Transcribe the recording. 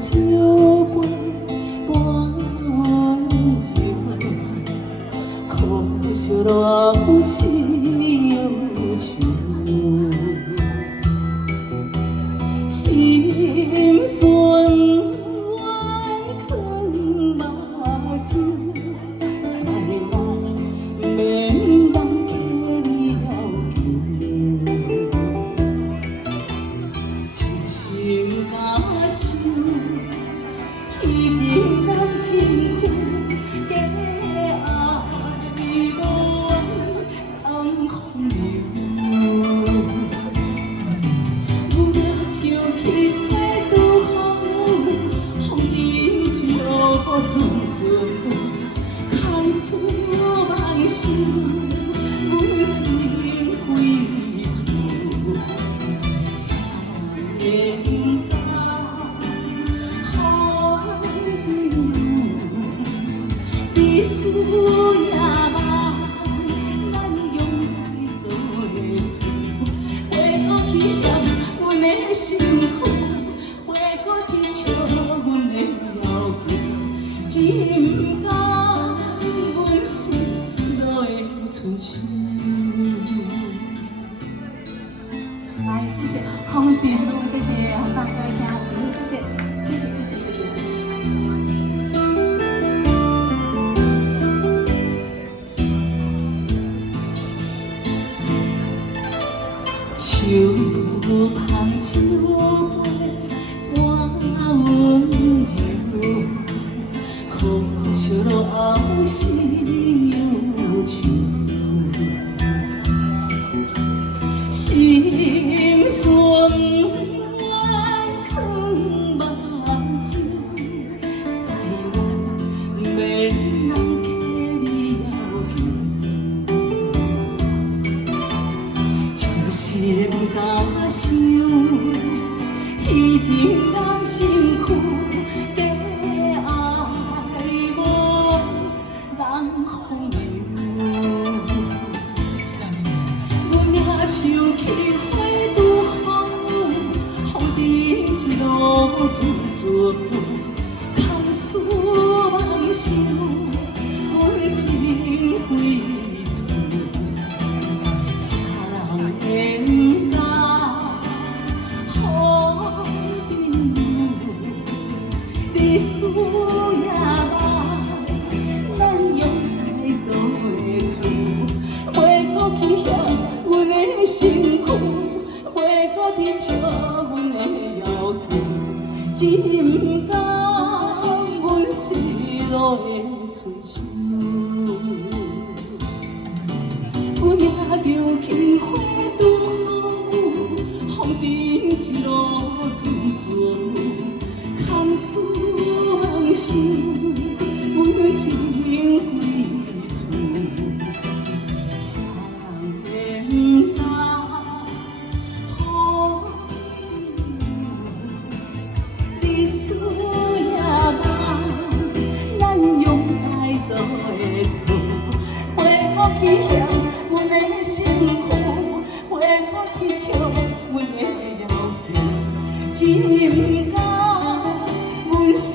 酒杯半温柔，可惜乱世忧愁，心酸爱藏目睭，西南免人客了求，真心假想。已情难辛苦，假爱无通风流。阮若像去花拄风，风人一路转转，空思梦想，阮情归厝，谁能？历史也梦，咱用来做厝，回过去嫌阮的辛苦，回过去笑阮的夭骨，只不甘阮失落的春秋。来，谢谢洪定路，谢谢洪大哥的听，谢谢，谢谢，谢谢，谢谢，谢谢。酒香酒杯半温柔，可惜乱世忧愁，心酸爱藏目睭，西南免人客了求。心假想，已情难辛苦，假爱无人风流。阮若像去花拄风，风尘一路转转，空思梦想，阮情归厝。天高风定路，历史也梦，咱用来做厝，回过去嫌阮的辛苦，回过去笑阮的夭寿，只不甘阮失落的春秋。阮也着去花拄风，风尘一路转转，空思梦想，阮情归厝。谁能担风历史也梦，咱用来做厝，回过去嫌阮的辛苦，回过去笑阮的夭寿，只不甘阮失